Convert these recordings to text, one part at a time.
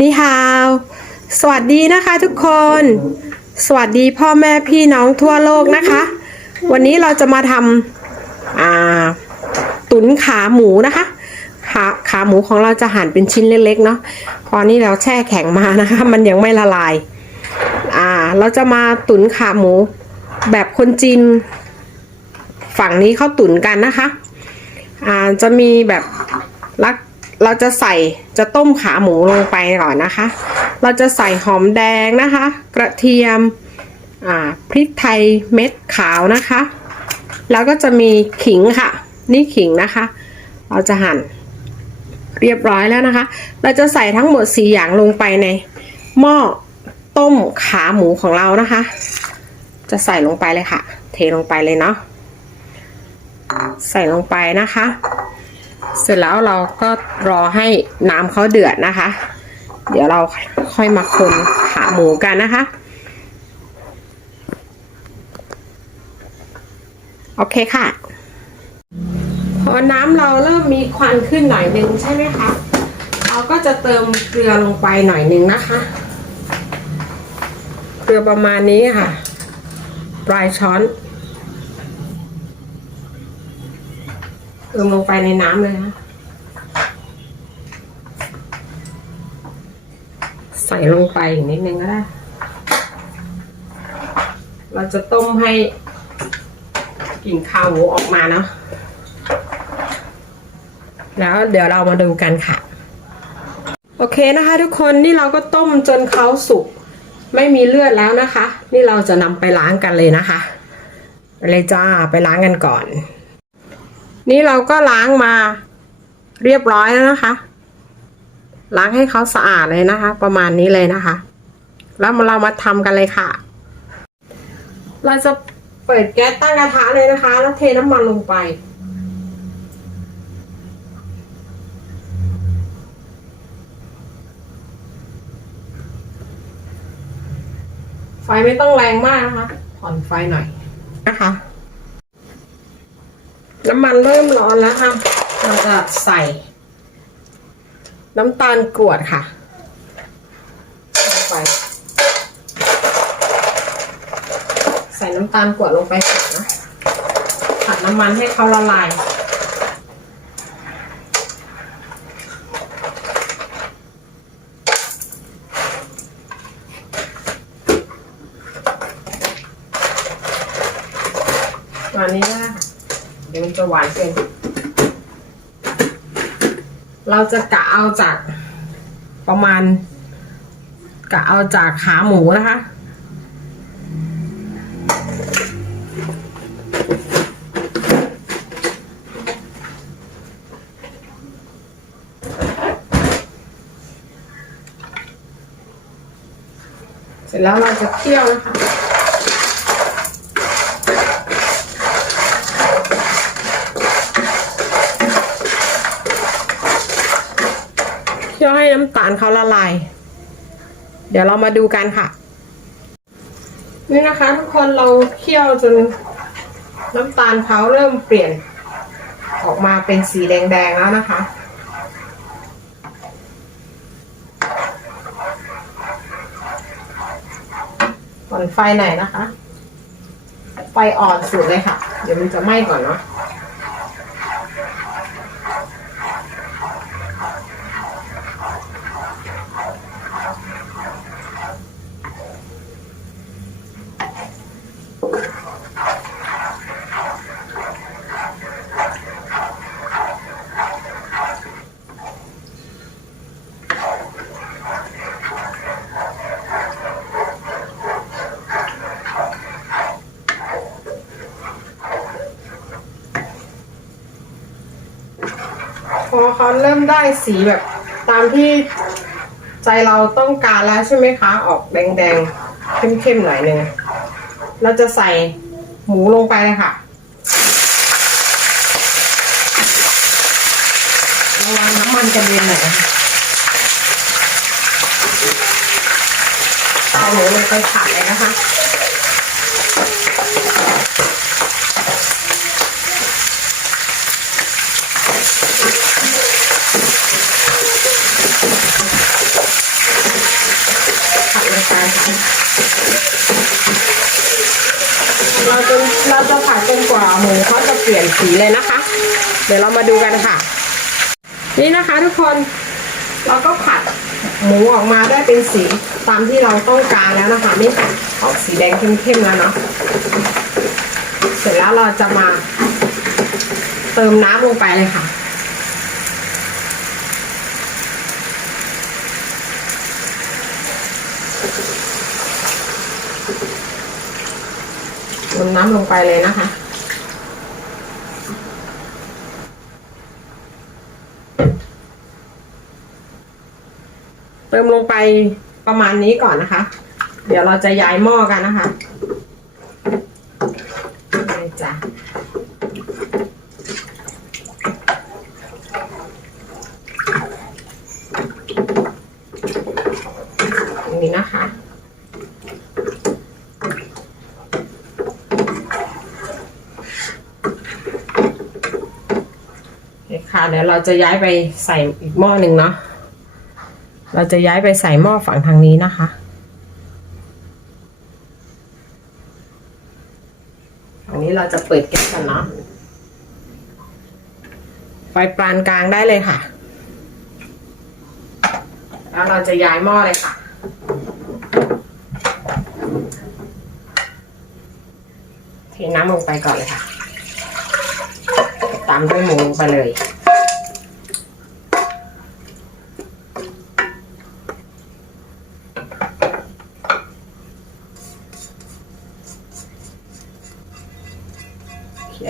นี่ฮาว สวัสดีนะคะทุกคน สวัสดีพ่อแม่พี่น้องทั่วโลกนะคะ วันนี้เราจะมาทำตุ๋นขาหมูนะคะขาขาหมูของเราจะหั่นเป็นชิ้นเล็กๆเนาะพอนี้เราแช่แข็งมานะคะ มันยังไม่ละลาย อ่า เราจะมาตุ๋นขาหมู แบบคนจีน ฝั่งนี้เขาตุ๋นกันนะคะ อ่าจะมีแบบลัก เราจะใส่จะต้มขาหมูลงไปก่อนนะคะ เราจะใส่หอมแดงนะคะ กระเทียมพริกไทยเม็ดขาวนะคะ แล้วก็จะมีขิงค่ะ นี่ขิงนะคะ เราจะหั่นเรียบร้อยแล้วนะคะ เราจะใส่ทั้งหมดสี่อย่างลงไปในหม้อต้มขาหมูของเรานะคะ จะใส่ลงไปเลยค่ะ เทลงไปเลยเนาะใส่ลงไปนะคะ เสร็จแล้วเราก็รอให้น้ำเขาเดือดนะคะ เดี๋ยวเราค่อยมาคนขาหมูกันนะคะ โอเคค่ะ พอน้ำเราเริ่มมีควันขึ้นหน่อยนึงใช่ไหมคะ เราก็จะเติมเกลือลงไปหน่อยนึงนะคะ เกลือประมาณนี้ค่ะ ปลายช้อน เติมลงไปในน้ำเลยนะ ใส่ลงไปอีกนิดนึงก็ได้ เราจะต้มให้กลิ่นข้าวหมูออกมาเนาะ แล้วเดี๋ยวเรามาดูกันค่ะ โอเคนะคะทุกคนนี่เราก็ต้มจนเขาสุก ไม่มีเลือดแล้วนะคะ นี่เราจะนำไปล้างกันเลยนะคะ เลยจ้าไปล้างกันก่อน นี่เราก็ล้างมาเรียบร้อยแล้วนะคะ ล้างให้เขาสะอาดเลยนะคะ ประมาณนี้เลยนะคะ แล้วเรามาทำกันเลยค่ะ เราจะเปิดแก๊สตั้งกระทะเลยนะคะ แล้วเทน้ำมันลงไปไฟไม่ต้องแรงมากนะคะผ่อนไฟหน่อยนะคะ น้ำมันเริ่มร้อนแล้วค่ะเราจะใส่ น้ำตาลกรวดค่ะลงไป ใส่น้ำตาลกรวดลงไปก่อนนะผัดน้ำมันให้เขาละลาย ตอนนี้นะเดี๋ยวมัน จะหวานเกิน เราจะกะเอาจากประมาณ กะเอาจากขาหมูนะคะ เสร็จแล้วเราจะเคี่ยวนะคะ เคี่ยวให้น้ำตาลเขาละลาย เดี๋ยวเรามาดูกันค่ะ นี่นะคะ ทุกคนเราเคี่ยวจนน้ำตาลเขาเริ่มเปลี่ยน ออกมาเป็นสีแดงๆแล้วนะคะอ่อนไฟหน่อยนะคะ ไฟอ่อนสุดเลยค่ะ เดี๋ยวมันจะไหม้ก่อนเนาะ ได้สีแบบตามที่ใจเราต้องการแล้วใช่ไหมคะ ออกแดงๆเข้มๆหน่อยหนึ่งเราจะใส่หมูลงไปเลยค่ะระวังน้ำมันกระเด็นหน่อยเอาหมูลงไปผัดเลยนะคะ พ จน เราจะผัดจนกว่าหมูเขาจะเปลี่ยนสีเลยนะคะ เดี๋ยวเรามาดูกันค่ะ นี่นะคะทุกคนเราก็ผัดหมูออกมาได้เป็นสีตามที่เราต้องการแล้วนะคะนี่ออกสีแดงเข้มๆแล้วเนาะเสร็จแล้วเราจะมาเติมน้ำลงไปเลยค่ะ มน้ำลงไปเลยนะคะ เติมลงไปประมาณนี้ก่อนนะคะ เดี๋ยวเราจะย้ายหม้อกันนะคะนี่จ้ะอย่างนี้นะคะ โอ เราจะย้ายไปใส่อีกหม้อหนึ่งเนาะเราจะย้ายไปใส่หม้อฝั่งทางนี้นะคะ ฝั่งนี้เราจะเปิดแก๊สกันเนาะไฟปานกลางได้เลยค่ะ แล้วเราจะย้ายหม้อเลยค่ะเทน้ำลงไปก่อนเลยค่ะ ตามด้วยหมูลงไปเลย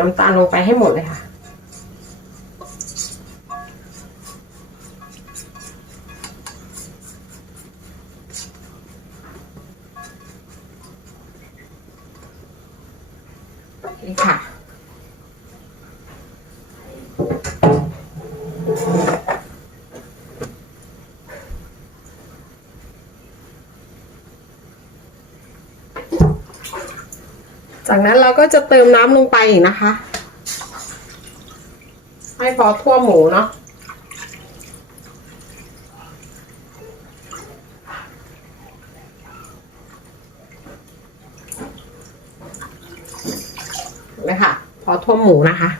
น้ำตาลลงไปให้หมดเลยค่ะ จากนั้นเราก็จะเติมน้ำลงไปอีกนะคะ ให้พอทั่วหมูเนาะเลยค่ะ พอทั่วหมูนะคะ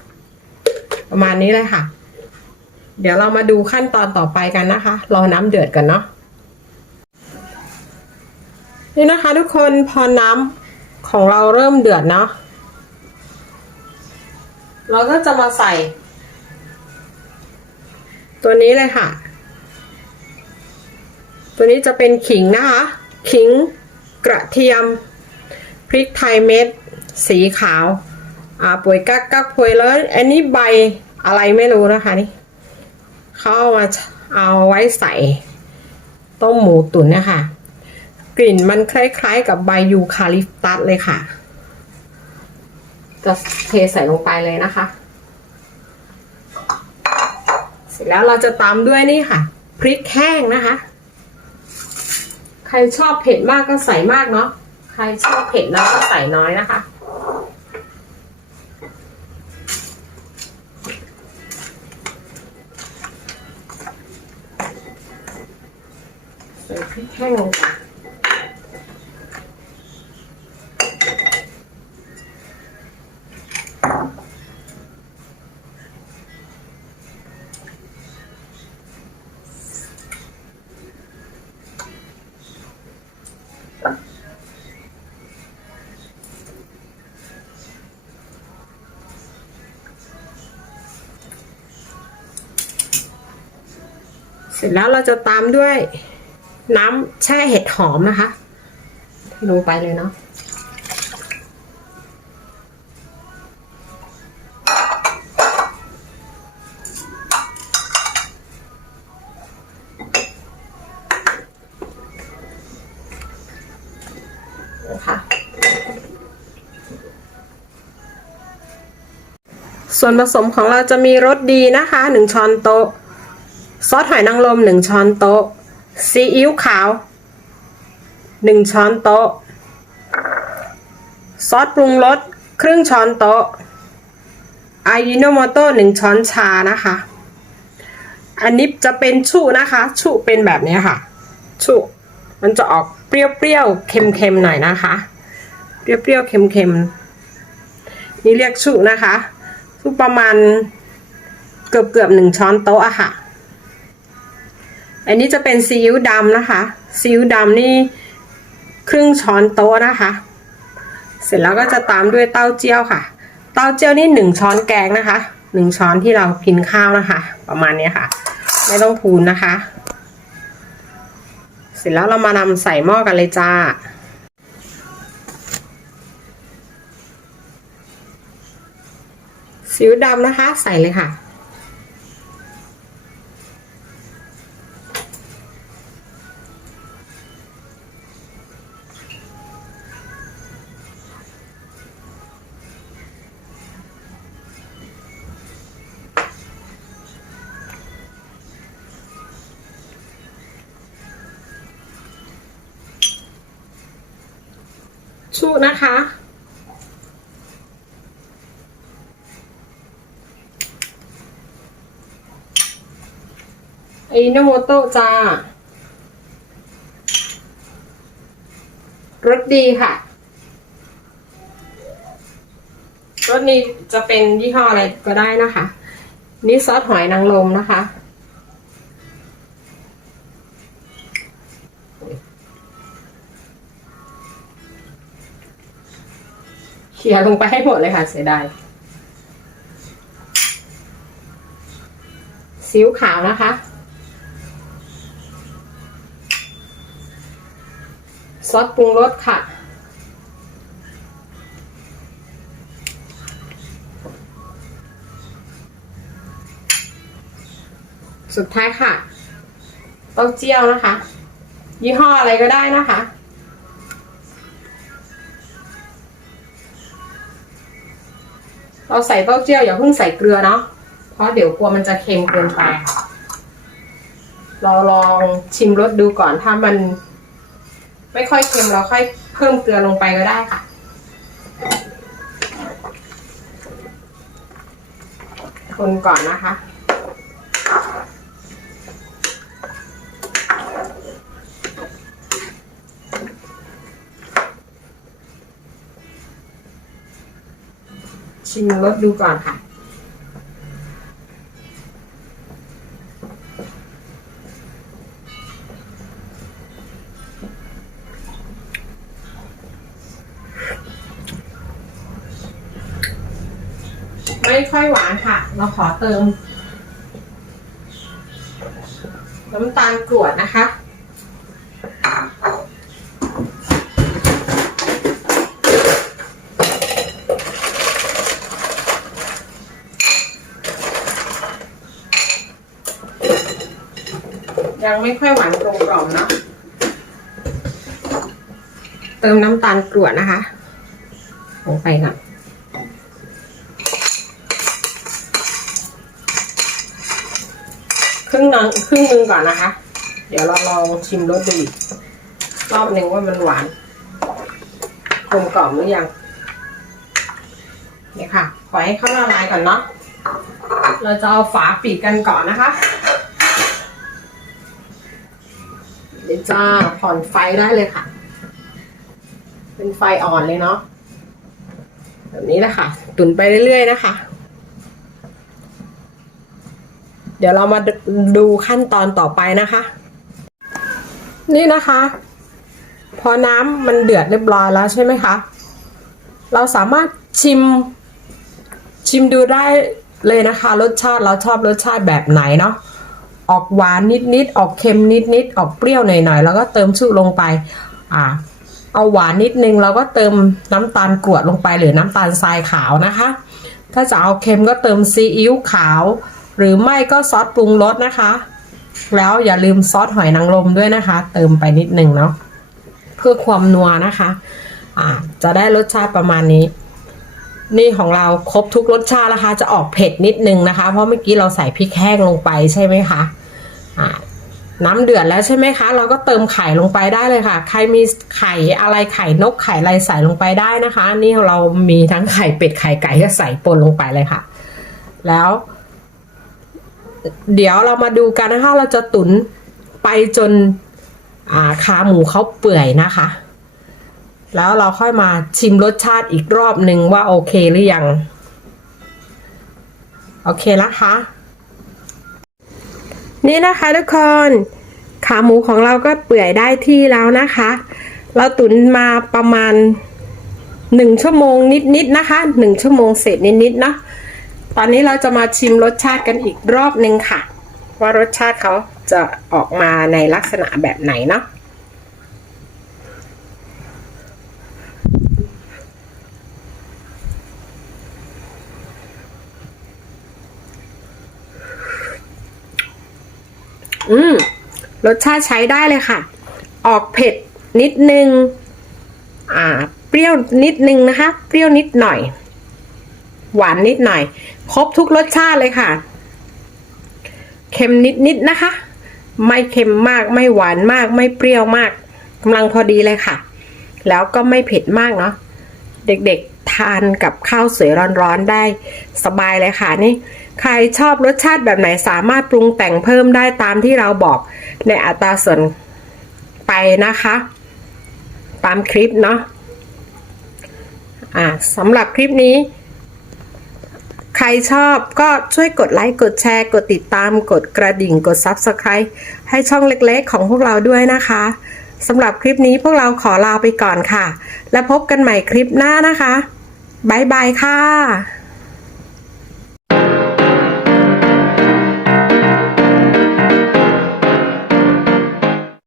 ประมาณนี้เลยค่ะ เดี๋ยวเรามาดูขั้นตอนต่อไปกันนะคะ รอน้ำเดือดกันเนาะนี่นะคะทุกคนพอน้ำ ของเราเริ่มเดือดเนาะเราก็จะมาใส่ ตัวนี้เลยค่ะ ตัวนี้จะเป็นขิงนะคะ ขิงกระเทียม พริกไทยเม็ด สีขาว อ่าป่วยกักกักป่วยแล้ว อันนี้ใบอะไรไม่รู้นะคะนี่เขาเอามาเอาไว้ใส่ ต้มหมูตุ๋นนี่ยค่ะ กลิ่นมันคล้าย ๆ กับใบยูคาลิปตัสเลยค่ะ จะเทใส่ลงไปเลยนะคะ เสร็จแล้วเราจะตามด้วยนี่ค่ะ พริกแห้งนะคะ ใครชอบเผ็ดมากก็ใส่มากเนาะใครชอบเผ็ดน้อยก็ใส่น้อยนะคะใส่พริกแห้งลงไป ร็จแล้วเราจะตามด้วยน้ำแช่เห็ดหอมนะคะ ลงไปเลยเนาะนะคะส่วนผสมของเราจะมีรสดีนะคะ 1 ช้อนโต๊ะ ซอสหอยนางรม1ช้อนโต๊ะ ซีอิ๊วขาว1ช้อนโต๊ะ ซอสปรุงรสครึ่งช้อนโต๊ะอายิโนโมโต้1ช้อนชานะคะ อันนี้จะเป็นชุนะคะ ชุเป็นแบบนี้ค่ะ ชุมันจะออกเปรี้ยวๆ เค็มๆ หน่อยนะคะ เปรี้ยวๆ เค็มๆ นี่เรียกชุนะคะ ชุประมาณเกือบเกือบหนึ่งช้อนโต๊ะอะค่ะ อันนี้จะเป็นซีอิ๊วดำนะคะ ซีอิ๊วดำนี่ครึ่งช้อนโต๊ะนะคะ เสร็จแล้วก็จะตามด้วยเต้าเจี้ยวค่ะ เต้าเจี้ยวนี่หนึ่งช้อนแกงนะคะหนึ่งช้อนที่เรากินข้าวนะคะ ประมาณนี้ค่ะ ไม่ต้องพูนนะคะ เสร็จแล้วเรามานำใส่หม้อกันเลยจ้าซีอิ๊วดำนะคะ ใส่เลยค่ะ ชุนะคะ ไอินโมโตะจ้ารสดีค่ะรสนี้จะเป็นยี่ห้ออะไรก็ได้นะคะ นี่ซอสหอยนางรมนะคะ เขี่ยลงไปให้หมดเลยค่ะ เสียดายซีอิ๊วขาวนะคะ ซอสปรุงรสค่ะ สุดท้ายค่ะ เต้าเจี้ยวนะคะ ยี่ห้ออะไรก็ได้นะคะ เราใส่เต้าเจี้ยวอย่าเพิ่งใส่เกลือเนาะเพราะเดี๋ยวกลัวมันจะเค็มเกินไป เราลองชิมรสดูก่อนถ้ามัน ไม่ค่อยเค็มเราค่อยเพิ่มเกลือลงไปก็ได้ค่ะคนก่อนนะคะ ชิมรสดูก่อนค่ะ ไม่ค่อยหวานค่ะ เราขอเติม น้ำตาลกรวดนะคะ ยังไม่ค่อยหวานกลมกล่อมเนาะเติมน้ำตาลกรวดนะคะลงไปก่อนครึ่งนึงครึ่งนึงก่อนนะคะ เดี๋ยวเราลองชิมรสดูอีกรอบหนึ่งว่ามันหวานกลมกล่อมหรือยังเนี่ยค่ะ ปล่อยให้เขาละลายก่อนเนาะ เราจะเอาฝาปิดกันก่อนนะคะ เดี๋ยจ้าผ่อนไฟได้เลยค่ะ เป็นไฟอ่อนเลยเนาะแบบนี้แหละค่ะตุนไปเรื่อยๆนะคะ เดี๋ยวเรามาดูขั้นตอนต่อไปนะคะ นี่นะคะ พอน้ำมันเดือดเรียบร้อยแล้วใช่ไหมคะเราสามารถชิมชิมดูได้เลยนะคะ รสชาติเราชอบรสชาติแบบไหนเนาะ ออกหวานนิดๆออกเค็มนิดๆออกเปรี้ยวหน่อยๆแล้วก็เติมชูลงไปอ่าเอาหวานนิดนึงเราก็เติมน้ำตาลกรวดลงไปหรือน้ำตาลทรายขาวนะคะ ถ้าจะเอาเค็มก็เติมซีอิ๊วขาว หรือไม่ก็ซอสปรุงรสนะคะ แล้วอย่าลืมซอสหอยนางรมด้วยนะคะ เติมไปนิดนึงเนาะเพื่อความนัวนะคะอ่าจะได้รสชาติประมาณนี้ นี่ของเราครบทุกรสชาตินะคะ จะออกเผ็ดนิดนึงนะคะ เพราะเมื่อกี้เราใส่พริกแห้งลงไปใช่ไหมคะ น้ำเดือดแล้วใช่ไหมคะ เราก็เติมไข่ลงไปได้เลยค่ะ ใครมีไข่อะไรไข่นกไข่อะไรใส่ลงไปได้นะคะ นี่เรามีทั้งไข่เป็ดไข่ไก่ก็ใส่ปนลงไปเลยค่ะ แล้ว เดี๋ยวเรามาดูกันนะคะเราจะตุ๋นไปจนอาขาหมูเขาเปื่อยนะคะ แล้วเราค่อยมาชิมรสชาติอีกรอบหนึ่งว่าโอเคหรือยัง โอเคนะคะ นี่นะคะทุกคน ขาหมูของเราก็เปื่อยได้ที่แล้วนะคะ เราตุ๋นมาประมาณหนึ่งชั่วโมงนิดๆนะคะหนึ่งชั่วโมงเสร็จนิดๆเนาะตอนนี้เราจะมาชิมรสชาติกันอีกรอบหนึ่งค่ะ ว่ารสชาติเขาจะออกมาในลักษณะแบบไหนเนาะ อืมรสชาติใช้ได้เลยค่ะ ออกเผ็ดนิดนึง อ่า เปรี้ยวนิดนึงนะคะ เปรี้ยวนิดหน่อย หวานนิดหน่อย ครบทุกรสชาติเลยค่ะ เค็มนิดนิดนะคะ ไม่เค็มมาก ไม่หวานมาก ไม่เปรี้ยวมากกำลังพอดีเลยค่ะ แล้วก็ไม่เผ็ดมากเนาะ เด็กๆทานกับข้าวสวยร้อนๆได้สบายเลยค่ะนี่ ใครชอบรสชาติแบบไหนสามารถปรุงแต่งเพิ่มได้ตามที่เราบอกในอัตราส่วนไปนะคะ ตามคลิปเนาะอ่าสำหรับคลิปนี้ ใครชอบก็ช่วยกดไลค์กดแชร์ กดติดตามกดกระดิ่งกด Subscribe ให้ช่องเล็กๆของพวกเราด้วยนะคะสำหรับคลิปนี้พวกเราขอลาไปก่อนค่ะ แล้วพบกันใหม่คลิปหน้านะคะ บ๊ายบายค่ะ